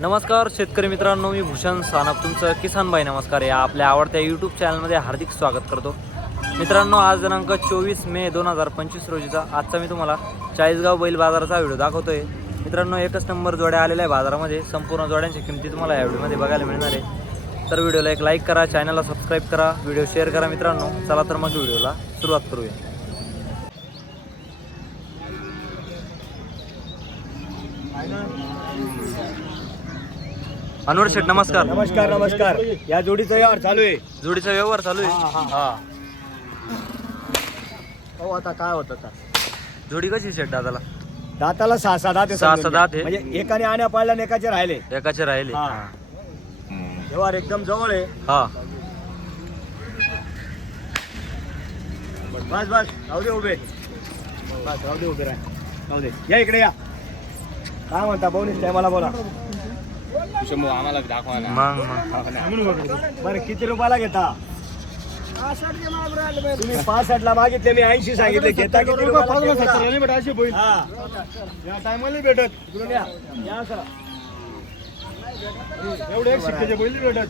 नमस्कार शेतकरी मित्रांनो मी भूषण सानप. तुमचं किसान भाई नमस्कार या आपल्या आवडत्या यूट्यूब चॅनलमध्ये हार्दिक स्वागत करतो. मित्रांनो आज दिनांक चोवीस मे दोन हजार पंचवीस रोजीचा आजचा मी तुम्हाला चाळीसगाव बैल बाजाराचा व्हिडिओ दाखवतोय. मित्रांनो एकच नंबर जोड्या आलेल्या आहे बाजारामध्ये. संपूर्ण जोड्यांची किमती तुम्हाला या व्हिडिओमध्ये बघायला मिळणार आहे. तर व्हिडिओला एक लाईक करा चॅनलला सबस्क्राईब करा व्हिडिओ शेअर करा मित्रांनो. चला तर मग व्हिडिओला सुरुवात करूया. अनवर शेठ नमस्कार. नमस्कार नमस्कार. या जोडीचा यार चालू आहे. जोडीचा व्यवहार चालू आहे? हा, आता काय होतं का? जोडी कशी शेठ दादाला? दाताला सहा सहा दात आहे सहा समजून सहा घ्या. दात आहे. म्हणजे एकाने आण्या पाळल्या आणि एकाचे राहिले. एकाचे राहिले. हा. व्यवहार एकदम जवळ आहे. हा. बस बस राहू दे उभे. बस राहू दे उभे राह. राहू दे. या इकडे या. काय म्हणता बोनीस मला बोला. आम्हाला दाखवा ना मग मग बरं किती रुपयाला घेता तुम्ही पासष्ट ला मागितले मी ऐंशी सांगितले घेता किती रुपयाला? हा. या टायमाला भेटत या. असं. एवढे एक शिक्क्याचे बैल भेटत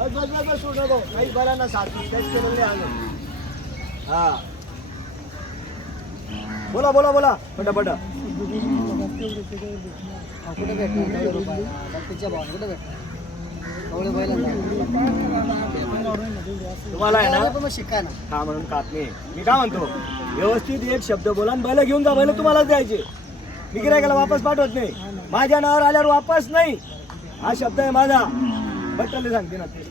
बस, बस, बस, बस, सोडू नको. काही बरा ना साथ टेस्ट केलेलं नाही अजून. हा बोला बोला बोला पट पट कुठे भेटणार रुपये बत्तीसच्या भावाने कुठे भेटणार एवढे तुम्हाला आहे ना? बैल पण मग शिकाय ना हा म्हणून कात नाही. मी काय म्हणतो? व्यवस्थित एक शब्द बोला आणि बैल घेऊन जा. बैल तुम्हालाच द्यायचे. मी गिरायकाला वापस पाठवत नाही. माझ्या नावावर आल्यावर वापस नाही. हा शब्द आहे माझा. बट्टले सांगते ना ते.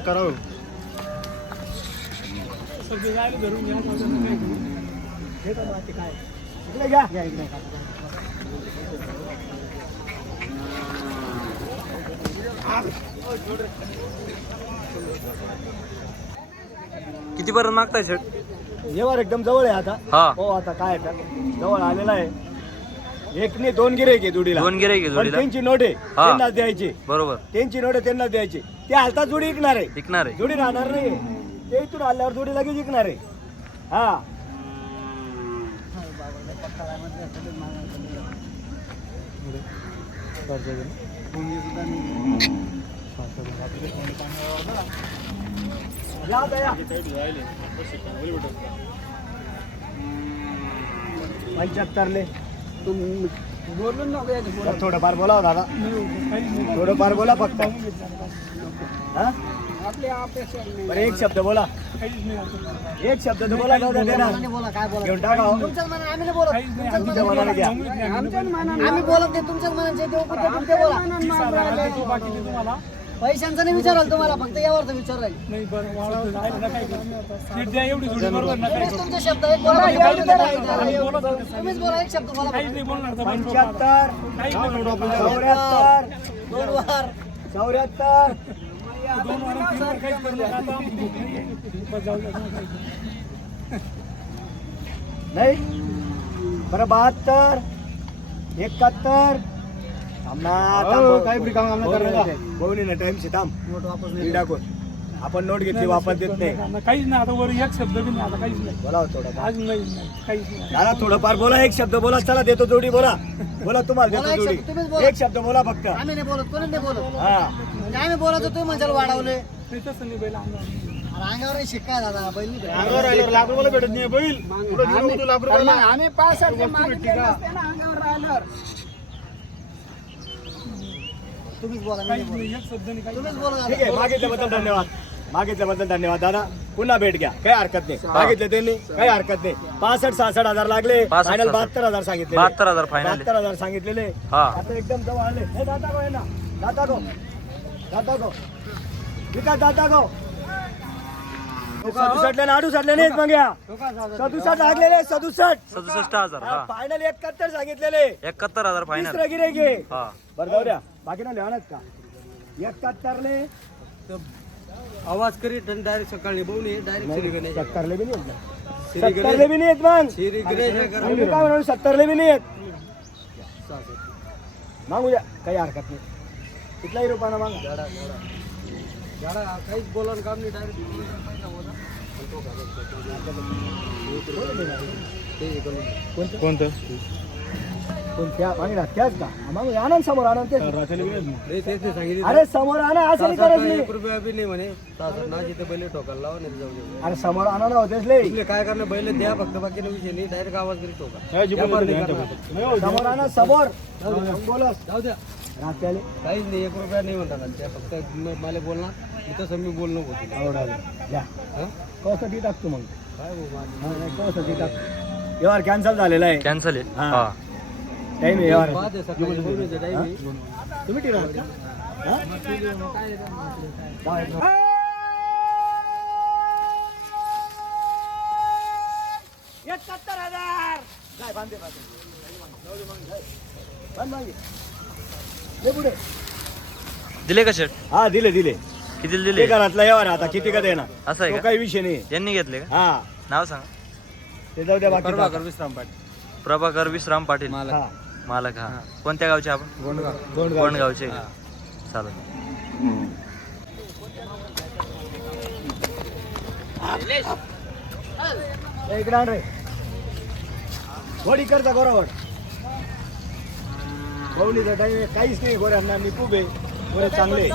करावं हे तर माहिती काय? इकडे घ्या. घ्या इकडे. किती पर्यंत मागताय शेठ व्यवहार एकदम जवळ आहे आता. हा. हो आता काय आहे तर. जवळ आलेला आहे. एक नाही दोन गिरे घे जोडीला. दोन गिरे घे पण जोडीला. त्यांची नोट आहे हा. त्यांनाच द्यायची. बरोबर. त्यांची नोट आहे त्यांनाच द्यायची. ते हालता जोडी विकणार. आहे विकणार. आहे जोडी राहणार नाही ते इथून आल्यावर जोडी लगेच विकणार. आहे हा. या आता या. पंच्याहत्तरले बोललो ना तर थोडंफार बोला हो दादा थोडंफार बोला फक्त हा आपली अपेक्षा नाही. बरं एक शब्द बोला. एक शब्द तर बोला जाऊ द्या दे ना. मनाने बोला काय बोला? घेऊन टाका. हो. तुमच्याच मनाने आम्ही नाही बोलत. तुमच्याच तुमच्या मनाने घ्या आम्ही बोलत नाही. तुमच्याच मनाने जे देऊ बोला. पैशांचा नाही विचाराल तुम्हाला फक्त यावरचं तुम्हीच तुमचे शब्द एक बोला एवढे बोला. तुम्हीच बोला एक शब्द बोला. पंच्याहत्तर. चौऱ्याहत्तर. दोन वार. चौऱ्याहत्तर. नाही. बरं बहात्तर. एकाहत्तर. बोनी ना टाइम से थांब. वापस आपण नोट घेतली वापस देत नाही. काहीच नाही आता वर एक शब्द बी नाही आता काहीच नाही. बोला हो थोडं आज नाही नाही, काहीच नाही. दादा थोडंफार बोला एक शब्द बोला चला देतो जोडी बोला. बोला तुम्हाला बोला, देतो एक शब्द तुम्हीच जोडी बोला. एक शब्द बोला फक्त. आम्ही नाही बोलत कोणी नाही बोलत. हा. म्हणजे आम्ही बोलत तुम्ही म्हणजे वाढवले. नाही तसं नाही. बैल अंगावर. आणि अंगावर शिकाय दादा बैल नाही भेटत. लाख रुपयाला भेटत नाही आम्ही पाच. तुम्हीच बोला मी नाही काहीच बोलत. नाही, एक शब्द नाही काही तुम्हीच बोला ठीक आहे दादा. मागितल्याबद्दल धन्यवाद. मागितल्याबद्दल धन्यवाद दादा. पुन्हा भेट घ्या. काही हरकत नाही. मागितले त्यांनी काही हरकत नाही. पासष्ट सहासष्ट हजार लागले. फायनल. बहात्तर हजार सांगितले बहात्तर हजार फायनल बहात्तर हजार सांगितलेले. हा. आता एकदम जवळ आले. हे दाता गो ना. दाता गो. दाता गो. विकास दाता गो. सदुसष्टले ना अडुसष्टले नाहीत मग या. सदुसष्ट. लागलेले सदुसष्ट. सदुसष्ट हजार हा फायनल एकाहत्तर सांगितलेले. एकाहत्तर हजार फायनल गिरे घे. हा. बरं जाऊ द्या. बाकी ना का? एकाहत्तरले आवाज करीत डायरेक्ट सकाळी बोलणे डायरेक्ट सत्तरले बी नाही येत ना. सत्तरले बी नाही येत मग आणि मी काय म्हणून सत्तरले बी नाही येत मागू द्या काही हरकत नाही. कुठलाही रुपयानं मागा काहीच बोला काम नाही डायरेक्ट कोणतं? कोणतं कोणत्या मागे ना त्याच का? मग आनंद समोर आनंद तेच. नाही. अरे समोर आणा असं नाही करत मी. रुपया बी नाही म्हणे. नाच इथे बैल ठोकायला लावा नाही जाऊ दे. अरे समोर आणा ना होतेच लय तुमले काय करणार? बैल द्या फक्त बाकी विषय नाही. डायरेक्ट आवाज करी. नाही हो, समोर आणा समोर. बोलस जाऊ द्या. रात्याले काहीच नाही एक रुपया नाही म्हणतात त्या फक्त मला बोलणार. मी तसं मी बोलणं होतो. आवडाले या. हं? कौसाठी टाकतो मग. काय माझं? हा, नाही, कौसाठी टाकतो. व्यवहार कॅन्सल झालेला आहे. कॅन्सल आहे. हा. टाइम आहे आहे. तुम्ही हा? काय? एकाहत्तर हजार. काय बांधे पुढे. दिले का शेट हा दिले दिले. किती दिले घरातला व्यवहार आहे आता किती का देणार? असं आहे तो का? काही विषय नाही. यांनी घेतले का? हा. नाव सांगा. ते जाऊ द्या बाकी प्रभाकर विश्राम पाटील. प्रभाकर विश्राम पाटील. मालक हा. मालक हा. कोणत्या गावचे आपण? गोंडगाव. दोन कोण गावचे चालेल. इकडे आण रे. वडी करता गोरावड गवळीचा टाईम काहीच नाही गोऱ्यांना मी खूप आहे. गोरे चांगले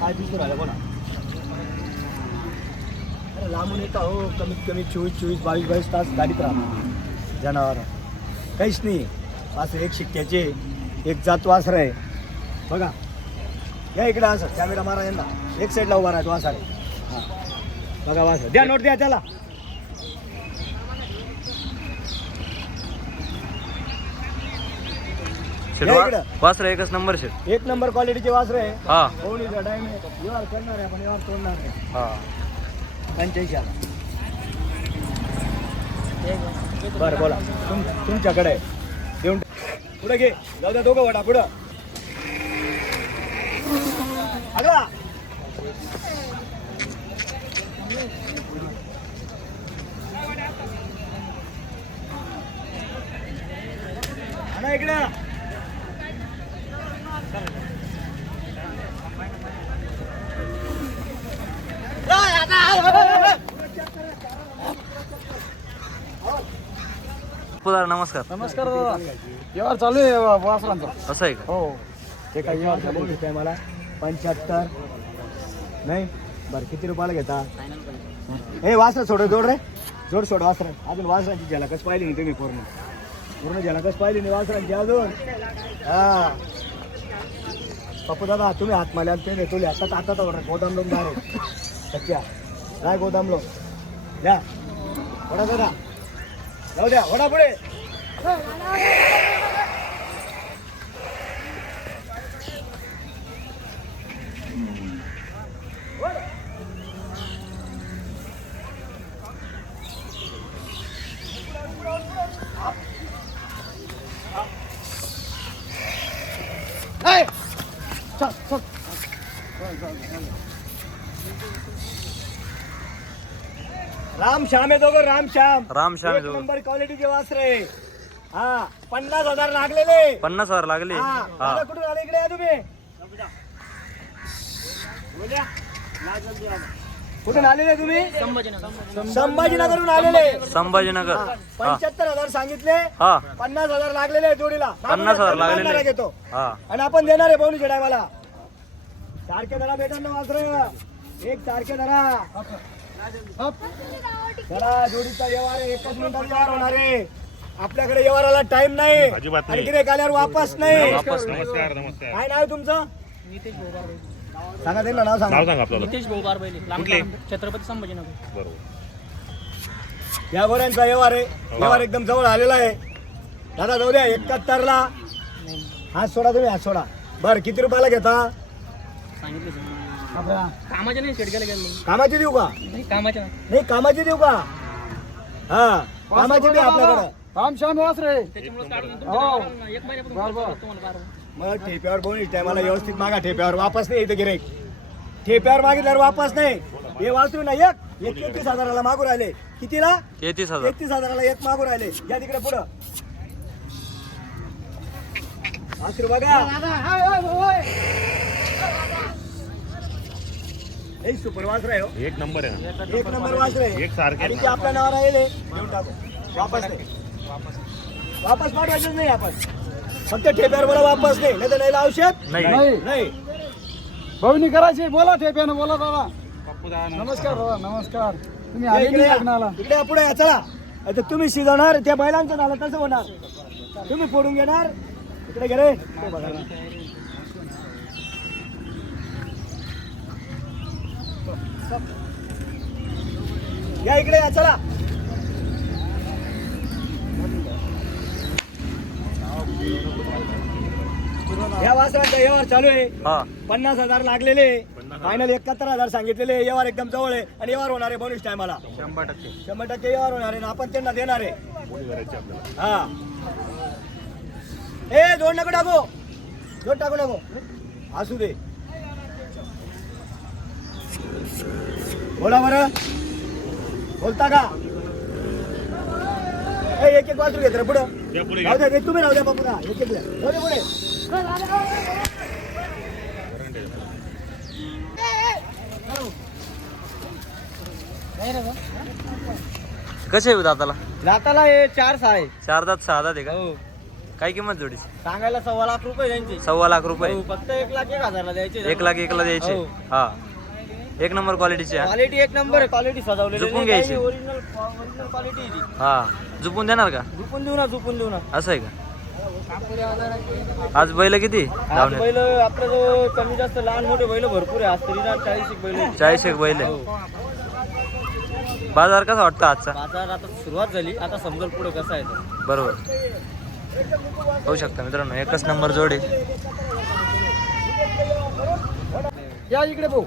काय दिसून आलं बोला. लांबून येता हो कमीत कमी चोवीस चोवीस बावीस बावीस तास गाडीत राहणार जनावर. काहीच नाही. असं एक शिक्क्याचे एक जात वासर आहे. बघा. या इकडे असं कॅमेरा मारा यांना. एक साईडला उभा राहतो वासर हां. बघा वासर. द्या नोट द्या त्याला. शेट या वा- इकडं. वासरा एकच नंबर शेट एक नंबर क्वालिटीचे वासर आहे. हा. कोणीचा टाइम आहे व्यवहार करणार आहे आपण व्यवहार तोडणार नाही. हा. पंच्याऐंशी हजार बरं बोला. तुम तुमच्याकडे. आहे. देऊन पुढे घे. जाऊ द्या दोघं वडा पुढं. आगळा. आणा इकडे. पुदार नमस्कार. नमस्कार दादा. व्यवहार चालू आहे वासरांचा. असं आहे का? हो. ते काही व्यवहार बोलू काय मला. पंच्याहत्तर. नाही बरं किती रुपयाला घेता? हे वासर सोड जोड रे. जोड सोड वासर. अजून वासरांची झलकच पाहिली नाही तुम्ही पूर्ण? पूर्ण झलकच पाहिली नाही वासरांची अजून? हा. पप्पू दादा तुम्ही हात माले ते तुले हातात ऑर्डर गोदाम लोक डायरेक्ट सच्च्या काय गोदाम लोक द्या वडा दादा जाऊ द्या वडा पुढे राम श्याम आहे दोघं राम श्याम. राम श्याम आहे दोघं. नंबर क्वालिटीचे वासर. हा पन्नास हजार लागलेले. पन्नास हजार लागले. हा हा. दादा कुठून आले? इकडे या तुम्ही. कुठून आलेले तुम्ही? संभाजीनगरहून आलेले. संभाजीनगर. हा पंच्याहत्तर हजार सांगितले. हा. पन्नास हजार लागलेले आहे जोडीला पन्नास हजार लागलेले. घेतो. हा. आणि आपण देणार आहे बोलूच्या टायमाला सारखे धरा भेटा ना वासर. एक सारखे धरा. चला जोडीचा व्यवहार आहे. एकच मिनिटात व्यवहार होणार आहे. आपल्याकडे व्यवहाराला टाइम नाही. आणि गिऱ्हाईक आल्यावर वापस नाही. नमस्कार नमस्कार. काय नाव आहे तुमचं? सांगा त्यांना नाव सांगा. सांगा आपल्याला. नितेश गोबार बैले कुठले? छत्रपती संभाजीनगर. बरोबर. या गोऱ्यांचा व्यवहार आहे. व्यवहार एकदम जवळ आलेला आहे. दादा जाऊ द्या एकाहत्तर ला हात सोडा तुम्ही हात सोडा. बर किती रुपयाला घेता? सांगितले कामाच्या नाही शेड गेले गेले कामाची देऊ का? कामाच्या नाही. कामाची देऊ का? हा कामाची दे आपल्याकडे. हो. काढून एक महिन्यापासून तुम्हाला बारा मग ठेप्यावर बोल टायमाला व्यवस्थित मागा ठेप्यावर. वापस नाही इथं गिराईक ठेप्यावर मागितल्यावर वापस नाही. हे वाचू ना एक एक एकतीस हजाराला मागू राहिले. कितीला? तेहतीस हजार. एकतीस हजाराला एक मागू राहिले. या तिकडे पुढं. वासरू बघा. हे सुपर वासर आहे हो. एक नंबर आहे ना. एक नंबर वासर आहे एक सारखे आणि ते आपल्या नावावर हे. घेऊन टाकू. वापस नाही वापस पाठवायचंच नाही आपण. फक्त ठेप्यावर बोला वापस नाही नाही तर नाही औषध? नाही. नाही. भाऊनी करायची बोला ठेप्यानं बोला दादा. पप्पू दादा नमस्कार दादा नमस्कार. तुम्ही आले इकडे नाही या. लग्नाला. इकडे या, पुढे या, चला. आता तुम्ही शिजवणार त्या बैलांचं झालं तसं होणार. तुम्ही फोडून घेणार. इकडे घे रे. हो, बघा ना. या इकडे या चला. या वासरांचा व्यवहार चालू आहे. हा. पन्नास हजार लागलेले फायनल एकाहत्तर हजार सांगितलेले व्यवहार एकदम जवळ आहे आणि व्यवहार होणार आहे बोनस टायमाला शंभर टक्के. शंभर टक्के व्यवहार होणार आहे आणि आपण त्यांना देणार आहे. कोणी करायची आपल्याला? हा. ए दोन नको टाकू. दोन टाकू नको. असू दे. बोला बरं. बोलता का? ए, एक एक वाजू घेत रे पुढं राहू द्या तुम्ही राहू द्या बापूला एक एक राहू पुढे. कसे आहे दाताला? दाताला हे चार सहा आहे चार दात सहा दात आहे का? हो. काय किंमत जोडीची? सांगायला सव्वा लाख रुपये त्यांचे सव्वा लाख रुपये. हो, फक्त एक लाख एक हजारला द्यायचे. एक लाख एकला द्यायचे. हो. हा. एक नंबर क्वालिटीचे हा क्वालिटी एक नंबर आहे. क्वालिटी सजवलेली झुपून घ्यायची. ओरिजिनल ओरिजिनल क्वालिटी आहे ती. हा. झुपून देणार का? झुपून देऊ ना झुपून देऊ ना. असं आहे का? आज बैल किती? आज बैल आपल्या जो कमी जास्त लहान मोठे बैल भरपूर आहे. आज तरी ना चाळीस एक बैल आहेत. चाळीस एक बैल आहे हो. बाजार कसा वाटतं आजचा? बाजार आता सुरुवात झाली. आता समजेल पुढे कसं आहे ते. बरोबर. होऊ शकता मित्रांनो. एकच नंबर जोड. आहे या इकडे भाऊ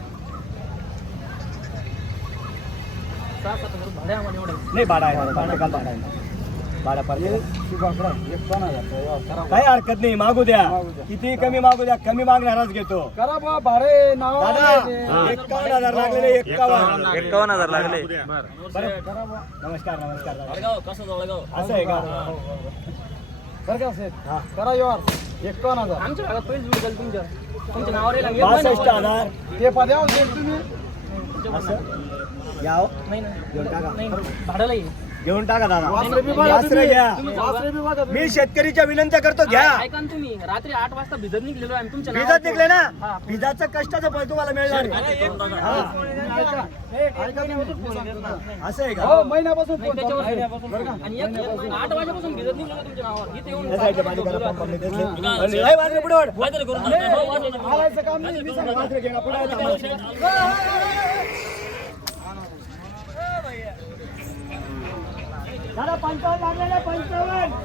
नाही भाडा आहे. भाडा आहे. भाडा पाहिजे काही हरकत नाही. मागू द्या. किती कमी मागू द्या. कमी मागणारच घेतो. करा बा भाडे नाव दादा एकावन्न हजार लागलेले एकावन्न. एकावन्न हजार लागले. बरं नमस्कार नमस्कार. असं आहे का? बरं का सेठ हा. करा यार एकावन्न हजार. आमच्या भागात पहिलीच भेटेल तुमच्या. तुमच्या नावावर हजार. ते पद्यावर तुम्ही. असं? याव नाही ना घेऊन टाका. नाही भाडाला येईल घेऊन टाका दादा. मी शेतकरीच्या विनंत्या करतो घ्या. ऐका ना तुम्ही. रात्री आठ वाजता भिजत निघलेलो आहे तुमच्या भिजत निघले ना? हा. भिजाचं कष्टाचं फळ तुम्हाला मिळणार. हा. असं आहे हो का? महिन्यापासून एक एक- आठ वाजेपासून भिजत निघलेलो तुमच्या नावावर. इथे येऊन पुढे करून. हो, काम नाही मी सांगतो. वाजले घे ना, पुढे आहे थांबा. दादा,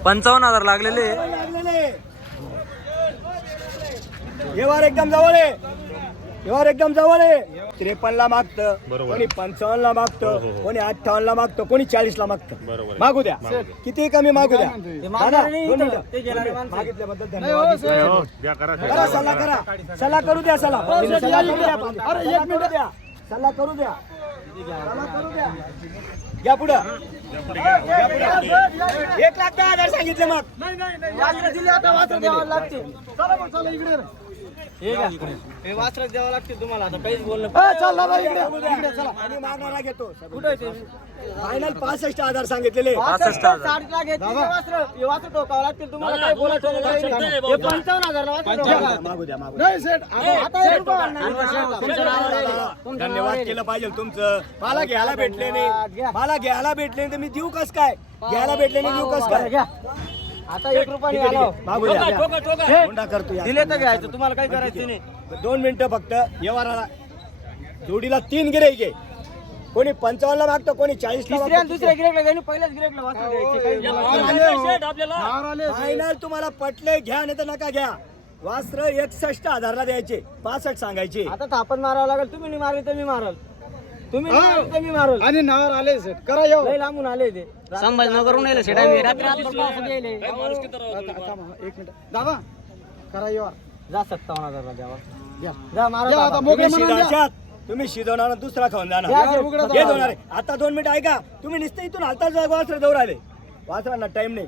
पंचावन्न हजार लागलेले. व्यवहार एकदम जवळ आहे. व्यवहार एकदम जवळ आहे. त्रेपन्न ला मागतं बरोबर. कोणी पंचावन्न ला मागतं हो, हो, हो. कोणी अठ्ठावन्न ला मागतं कोणी चाळीस ला मागतं. मागू द्या. किती कमी मागू द्या. मागितल्याबद्दल हो, धन्यवाद. हो, करा करा सल्ला करा. सल्ला करू द्या सल्ला. हो. द्या. सल्ला करू द्या. सल्ला करू द्या. घ्या पुढं. एक लाख दहा हजार सांगितले मग. दिली आता द्यावं लागते. चला मग चला इकडे. हे घ्या. हे वासरं द्यावं लागते तुम्हाला. आता काहीच बोलणं ए, चल दादा इकडे. इकडे चला आणि मागणारा घेतो. फायनल पासष्ट हजार सांगितलेले. पासष्ट हजार. साठ लाख घेतली ते वासरं. हे वासरं ठोकावं लागतील तुम्हाला. काही बोलायचं नाही. हे पंचावन्न हजारला वासरं ठोकावं. मागू द्या मागू द्या. नाही सेठ आता आता एक रुपया वाढणार नाही. तुमच्या नावावर आहे. धन्यवाद केलं पाहिजे तुमचं. मला घ्यायला भेटले नाही. मला घ्यायला भेटले नाही तर मी देऊ कस काय? घ्यायला भेटले नाही देऊ कस काय? घ्या. आता एक रुपयाने आलो. ठीक करतो या. दिले तर घ्यायचं. तुम्हाला काही करायचं नाही. दोन मिनिटं फक्त. व्यवहाराला जोडीला तीन गिराईक आहे कोणी पंचावन्नला मागतं कोणी चाळीसला तिसऱ्या आणि दुसऱ्या गिरेकला पहिल्याच गिरेकला वासरं द्यायचे. काही बोलायचं नाही. फायनल तुम्हाला पटले घ्या नाही तर नका घ्या. वास्त्र एकसष्ट हजारला द्यायचे. पासष्ट सांगायचे. आता थापण मारावं लागेल. तुम्ही नाही मारले तर मी मारल. तुम्ही मारल आणि नावावर आले सेट. करा येऊ. लय लांबून आले ते. संभाजीनगरहून रात्री पावसात यायले. एक मिनिट. दादा करा येऊ. जा सत्तावन्न हजारला द्यावा. जा मारा या मोकळे तुम्ही म्हणून द्या. शिजाच्यात तुम्ही शिजवणार आणि दुसरा खाऊन या, जाणार उघडा हे दादा. होणार आहे आता दोन मिनिटं ऐका. तुम्ही नुसतं इथून हालताच वास्त्र दौड आले वासरांना टाइम नाही.